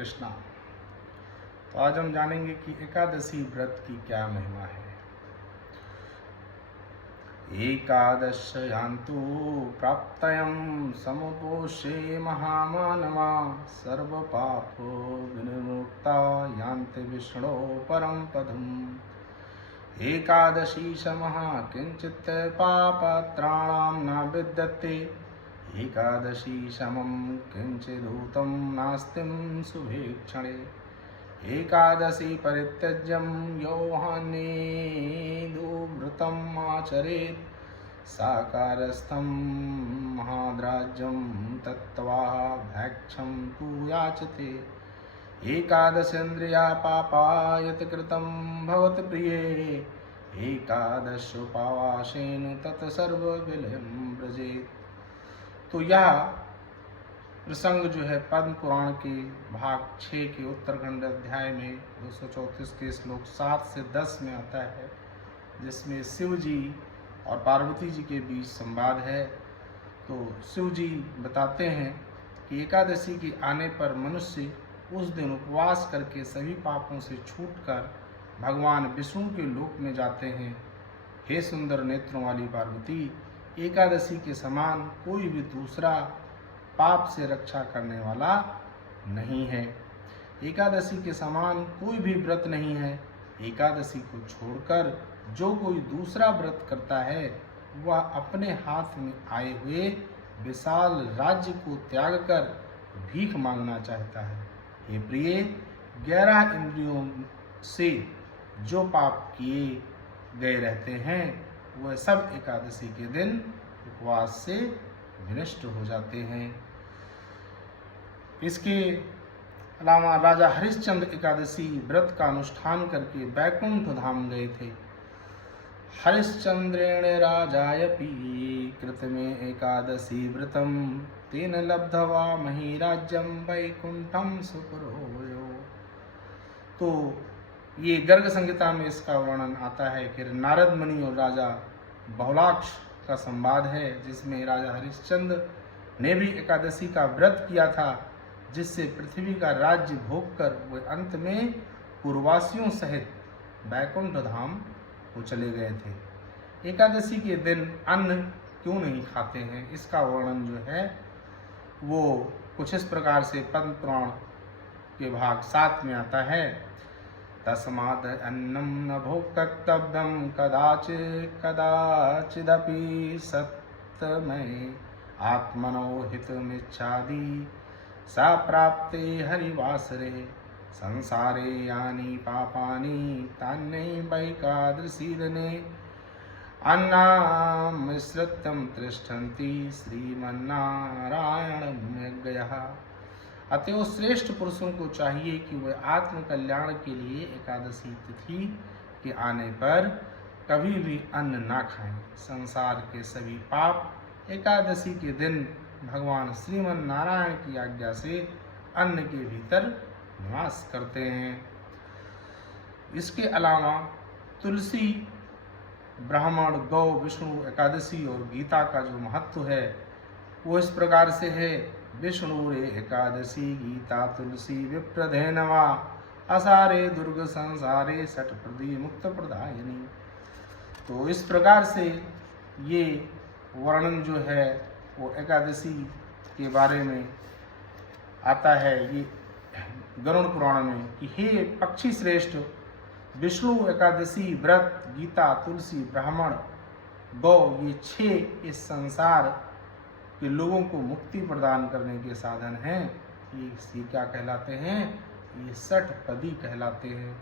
कृष्णा। तो आज हम जानेंगे कि एकादशी व्रत की क्या महिमा है। एकादश्यान्तु प्राप्तयं समुपोष्ये महामानवा सर्वपापो विनिर्मुक्ता यान्ति विष्णो परं पदम्। एकादशी समः किंचित् पापत्राणां न विद्यते। एकादशी समं किंचिदूतं नास्तिं शुभेक्षणे। एकादशी परित्यज्यं यो व्रतम् आचरेत् साकारस्थं महाद्राज्यं तत्त्वा भैक्षं तु याचते। एकादशेन्द्रिया पापा यत् कृतं भवत् प्रिये। एकादशोपवासेन तत्सर्वविलयं व्रजेत्। तो यह प्रसंग जो है पद्म पुराण के भाग 6 के उत्तरखंड अध्याय में 234 के श्लोक 7 से 10 में आता है, जिसमें शिव जी और पार्वती जी के बीच संवाद है। तो शिव जी बताते हैं कि एकादशी के आने पर मनुष्य उस दिन उपवास करके सभी पापों से छूटकर भगवान विष्णु के लोक में जाते हैं। हे सुंदर नेत्रों वाली पार्वती, एकादशी के समान कोई भी दूसरा पाप से रक्षा करने वाला नहीं है। एकादशी के समान कोई भी व्रत नहीं है। एकादशी को छोड़कर जो कोई दूसरा व्रत करता है वह अपने हाथ में आए हुए विशाल राज्य को त्याग कर भीख मांगना चाहता है। हे प्रिय, 11 इंद्रियों से जो पाप किए गए रहते हैं वह सब एकादशी के दिन उपवास से विनष्ट हो जाते हैं। इसके अलावा राजा हरिश्चंद्र एकादशी व्रत का अनुष्ठान करके बैकुंठ धाम गए थे। हरिश्चंद्रेण राजायपि कृतमे एकादशी व्रतम तेन लब्धवा महिराज्यम वैकुंठम सुपुरोयो। तो ये गर्ग संहिता में इसका वर्णन आता है कि नारद मुनि और राजा बहुलाक्ष का संवाद है, जिसमें राजा हरिश्चंद्र ने भी एकादशी का व्रत किया था, जिससे पृथ्वी का राज्य भोगकर वे अंत में पूर्ववासियों सहित बैकुंठ धाम को चले गए थे। एकादशी के दिन अन्न क्यों नहीं खाते हैं, इसका वर्णन जो है वो कुछ इस प्रकार से पद्म पुराण के भाग 7 में आता है। तस्माद् अन्नं न भोक्तव्यं कदाचिदपि सत्तमये आत्मनो हितमिच्छादि सा प्राप्ते हरिवासरे संसारे यानि पापानि तान्यैवैकादशी दिने अन्नामश्रित्यं तिष्ठन्ति श्रीमन्नारायणं यज्ञयः। अतएव श्रेष्ठ पुरुषों को चाहिए कि वे आत्म कल्याण के लिए एकादशी तिथि के आने पर कभी भी अन्न ना खाएं। संसार के सभी पाप एकादशी के दिन भगवान श्रीमन नारायण की आज्ञा से अन्न के भीतर निवास करते हैं। इसके अलावा तुलसी, ब्राह्मण, गौ, विष्णु, एकादशी और गीता का जो महत्व है वो इस प्रकार से है। विष्णु रे एकादशी गीता तुलसी विप्रधेनवा असारे दुर्ग संसारे सठ प्रदी मुक्त प्रदायिनी। तो इस प्रकार से ये वर्णन जो है वो एकादशी के बारे में आता है ये गरुड़ पुराण में कि हे पक्षी श्रेष्ठ, विष्णु, एकादशी, व्रत, गीता, तुलसी, ब्राह्मण, गौ, ये 6 इस संसार के लोगों को मुक्ति प्रदान करने के साधन हैं। ये क्या कहलाते हैं? ये 60 पदी कहलाते हैं।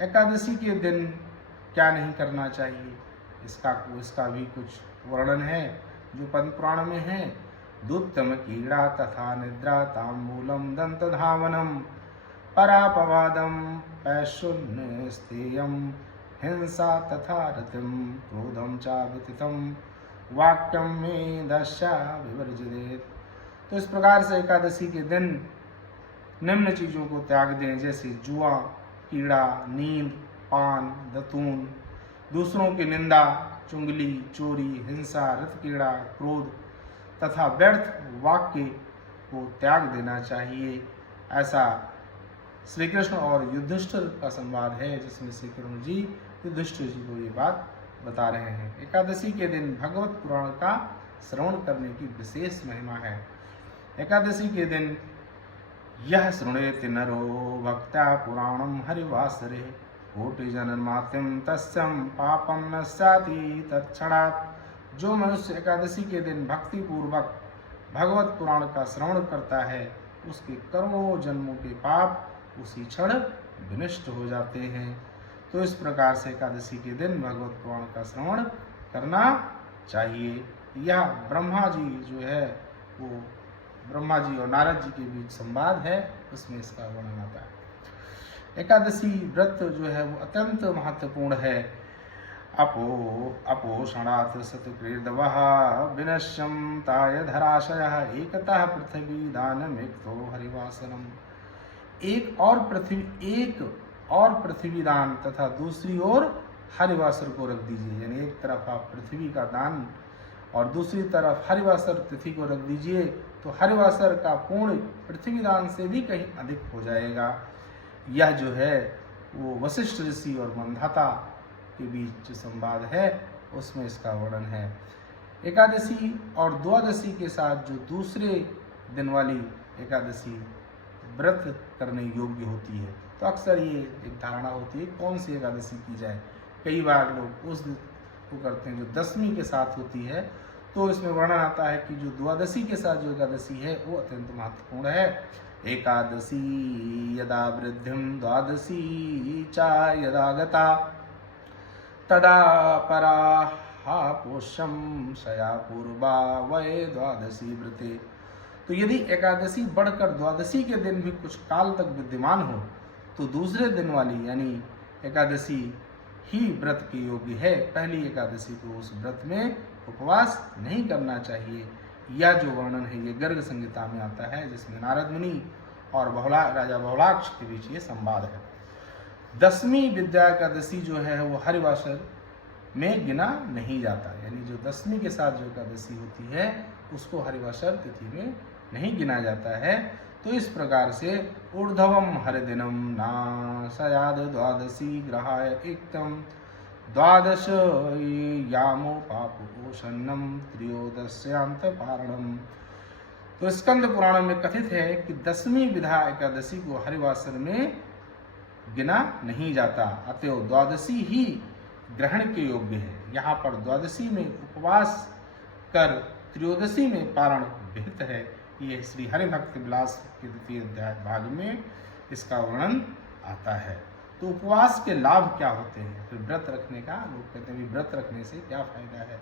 एकादशी के दिन क्या नहीं करना चाहिए, इसका भी कुछ वर्णन है जो पद्म पुराण में है। दुत्तम कीड़ा तथा निद्रा तांबूलम दंत धावनम परापवादम पैशुन्य स्तेयम हिंसा तथा रतिम क्रोधम चा व्यतीतम वाक्यम में दशा विवर्जित। तो इस प्रकार से एकादशी के दिन निम्न चीजों को त्याग दें, जैसे जुआ, कीड़ा, नींद, पान, दतून, दूसरों की निंदा, चुंगली, चोरी, हिंसा, रत कीड़ा, क्रोध तथा व्यर्थ वाक्य को त्याग देना चाहिए। ऐसा श्री कृष्ण और युधिष्ठिर का संवाद है, जिसमें श्री कृष्ण जी युधिष्ठिर जी को ये बात बता रहे हैं। एकादशी के दिन भगवत पुराण का श्रवण करने की विशेष महिमा है। एकादशी के दिन यह शृणेति नरो भक्त्या पुराणम हरिवासरे कोटि जन्मात्यम तस्यम पापम न स्याति तत्क्षणात्। जो मनुष्य एकादशी के दिन भक्ति पूर्वक भगवत पुराण का श्रवण करता है, उसके करोड़ों जन्मों के पाप उसी क्षण विनष्ट हो जाते हैं। तो इस प्रकार से एकादशी के दिन भगवत पुराण का श्रवण करना चाहिए। यह ब्रह्मा जी जो है वो ब्रह्मा जी और नारद जी के बीच संवाद है, उसमें इसका वर्णन आता है। एकादशी व्रत जो है वो अत्यंत महत्वपूर्ण है। अपोषणात् सतकृदवः विनश्यन्ताय धराशयः एकतः पृथ्वी दानमेक्तो हरिवासरम्। एक और पृथ्वी दान तथा दूसरी ओर हरिवासर को रख दीजिए। यानी एक तरफ आप पृथ्वी का दान और दूसरी तरफ हरिवासर तिथि को रख दीजिए, तो हरिवासर का पुण्य पृथ्वी दान से भी कहीं अधिक हो जाएगा। यह जो है वो वशिष्ठ ऋषि और मंधाता के बीच जो संवाद है उसमें इसका वर्णन है। एकादशी और द्वादशी के साथ जो दूसरे दिन वाली एकादशी व्रत करने योग्य होती है, तो अक्सर ये एक धारणा होती है कौन सी एकादशी की जाए। कई बार लोग उस को करते हैं जो दशमी के साथ होती है, तो इसमें वर्णन आता है कि जो द्वादशी के साथ जो एकादशी है वो अत्यंत महत्वपूर्ण है। एकादशी यदा वृद्धिम द्वादशी चा यदा गता तदा परा पोषम शया पूर्वा वै द्वादशी व्रते। तो यदि एकादशी बढ़कर द्वादशी के दिन भी कुछ काल तक विद्यमान हो, तो दूसरे दिन वाली यानी एकादशी ही व्रत के योग्य है। पहली एकादशी को उस व्रत में उपवास नहीं करना चाहिए। यह जो वर्णन है ये गर्ग संहिता में आता है, जिसमें नारद मुनि और राजा बहुलाक्ष के बीच ये संवाद है। दसवीं विद्या एकादशी जो है वो हरिवासर में गिना नहीं जाता। यानी जो दसवीं के साथ जो एकादशी होती है उसको हरिवासर तिथि में नहीं गिना जाता है। तो इस प्रकार से ऊर्ध्वम हरिदिनम नाशयाद द्वादशी ग्रहाय एकदम द्वादश यामो पापोषन्नम त्रयोदश्यांत पारणम। तो स्कंद पुराण में कथित है कि दसवीं विधा एकादशी को हरिवासर में गिना नहीं जाता, अतएव द्वादशी ही ग्रहण के योग्य है। यहाँ पर द्वादशी में उपवास कर त्रयोदशी में पारण विहित है। ये श्री हरिभक्त विलास के द्वितीय अध्याय भाग में इसका वर्णन आता है। तो उपवास के लाभ क्या होते हैं, फिर व्रत रखने का लोग कहते हैं व्रत रखने से क्या फायदा है।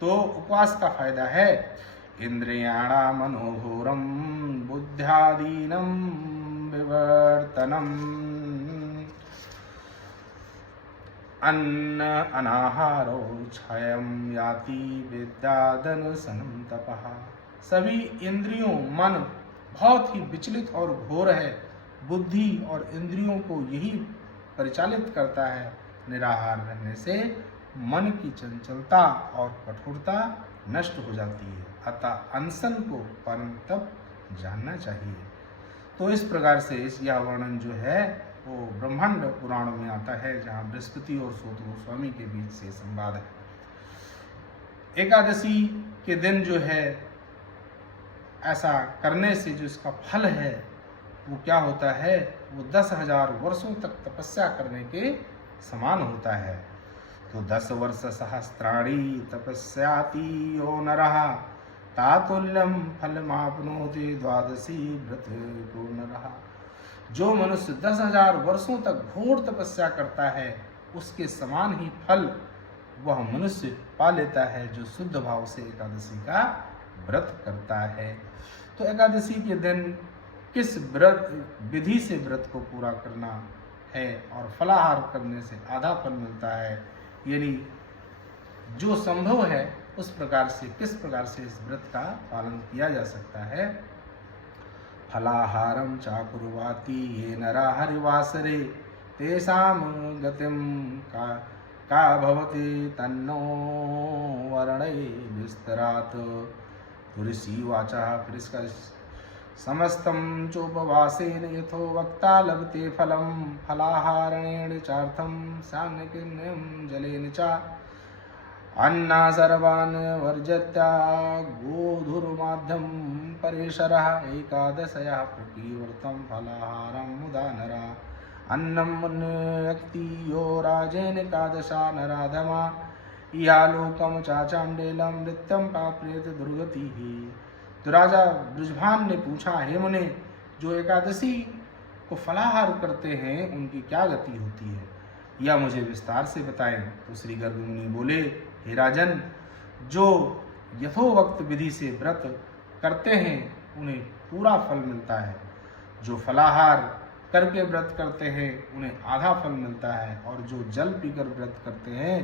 तो उपवास का फायदा है इंद्रियाणा मनोघोरम बुद्ध्यादीनम विवर्तनम अन्न अनाहारो क्षयम याति विद्यादनुसनं तपः। सभी इंद्रियों मन बहुत ही विचलित और घोर है। बुद्धि और इंद्रियों को यही परिचालित करता है। निराहार रहने से मन की चंचलता और कठोरता नष्ट हो जाती है, अतः अनशन को परम तप जानना चाहिए। तो इस प्रकार से यह वर्णन जो है वो ब्रह्मांड पुराण में आता है, जहाँ बृहस्पति और सूत गोस्वामी के बीच से संवाद है। एकादशी के दिन जो है ऐसा करने से जो इसका फल है वो क्या होता है, वो 10,000 वर्षों तक तपस्या करने के समान होता है। तो 10 वर्ष सहस्राणि तपस्याति यो नरः तातुल्यम फलमाप्नोति द्वादशी व्रत पूर्णरः। जो मनुष्य 10,000 वर्षों तक घोर तपस्या करता है, उसके समान ही फल वह मनुष्य पा लेता है जो शुद्ध भाव से एकादशी का व्रत करता है। तो एकादशी के दिन किस व्रत विधि से व्रत को पूरा करना है और फलाहार करने से आधा फल मिलता है, यानी जो संभव है उस प्रकार से किस प्रकार से इस व्रत का पालन किया जा सकता है। फलाहारम चाकुर्वाति ये नरा हरिवासरे तेषां गतिम का भवति तन्नो वर्णे विस्तरात्। तुलसी वाचा, फिर इसका समस्तं चोपवासेन यथो वक्ता लभते फलम फलाहारेण चार्थम सान्निकर्ण्यं जलेन च अन्ना सर्वान् वर्जत्या गोधूर्माध्यं परेशरः एकादशया प्रकीर्तं फलाहारं मुदा नरा अन्नं मुन्यक्ति यो राजेन एकादशा नराधमा इहालोकम चाचांडेलम नित्यम पाप्रेत दुर्गति ही। तो राजा बृजभान ने पूछा, हे मुने, जो एकादशी को फलाहार करते हैं उनकी क्या गति होती है, या मुझे विस्तार से बताएं। तो श्री गर्ग मुनि बोले, हे राजन, जो यथोवक्त विधि से व्रत करते हैं उन्हें पूरा फल मिलता है, जो फलाहार करके व्रत करते हैं उन्हें आधा फल मिलता है, और जो जल पीकर व्रत करते हैं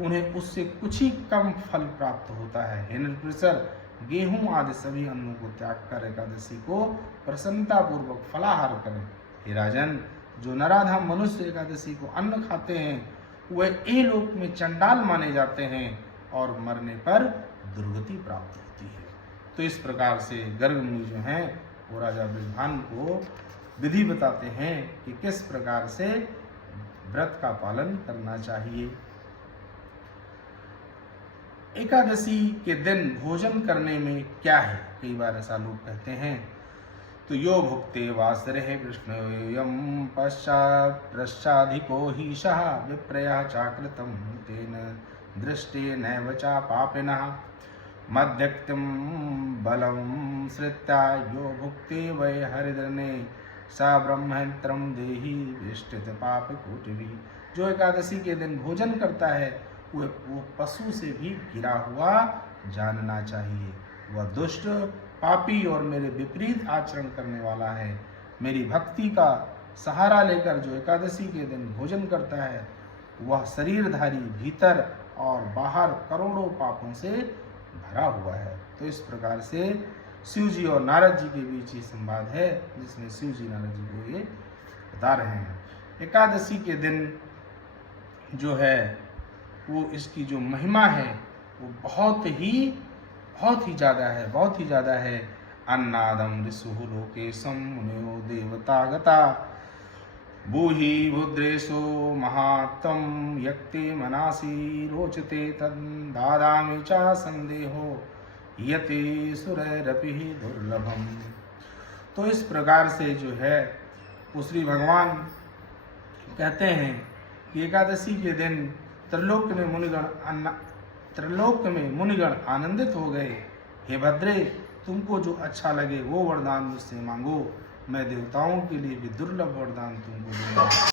उन्हें उससे कुछ ही कम फल प्राप्त होता है। हे नृपसर, गेहूं आदि सभी अन्नों को त्याग कर एकादशी को प्रसन्नता पूर्वक फलाहार करें। हे राजन, जो नराधम मनुष्य एकादशी को अन्न खाते हैं वह लोक में चंडाल माने जाते हैं और मरने पर दुर्गति प्राप्त होती है। तो इस प्रकार से गर्ग मुनि जो हैं वो राजा बृजभान को विधि बताते हैं कि किस प्रकार से व्रत का पालन करना चाहिए। एकादशी के दिन भोजन करने में क्या है, कई बार ऐसा लोग कहते हैं। तो यो भुक्ते वासरे कृष्णयम पश्चाधिको ही सह विप्रया चाकृतम तेन दृष्टे नैव चा पापिनः मध्यक्तिम बलम श्रित्या यो भुक्ते वै हरिद्रने सा ब्रह्मत्रम देहि विष्टित पाप कोटिभि। जो एकादशी के दिन भोजन करता है वो पशु से भी गिरा हुआ जानना चाहिए। वह दुष्ट, पापी और मेरे विपरीत आचरण करने वाला है। मेरी भक्ति का सहारा लेकर जो एकादशी के दिन भोजन करता है वह शरीरधारी भीतर और बाहर करोड़ों पापों से भरा हुआ है। तो इस प्रकार से शिव जी और नारद जी के बीच ही संवाद है जिसमें शिव जी नारद जी को ये बता रहे हैं। एकादशी के दिन जो है वो इसकी जो महिमा है वो बहुत ही ज़्यादा है। अन्नादम ऋषुः लोकेशं मुनयो देवतागता भूहि भुद्रेशो महात्म यक्ते मनासी रोचते तदादामि च संदेहो यते सुरैरपि दुर्लभम। तो इस प्रकार से जो है वो श्री भगवान कहते हैं कि एकादशी के दिन त्रिलोक में मुनिगण आनंदित हो गए। हे भद्रे, तुमको जो अच्छा लगे वो वरदान मुझसे मांगो, मैं देवताओं के लिए भी दुर्लभ वरदान तुमको दूंगा।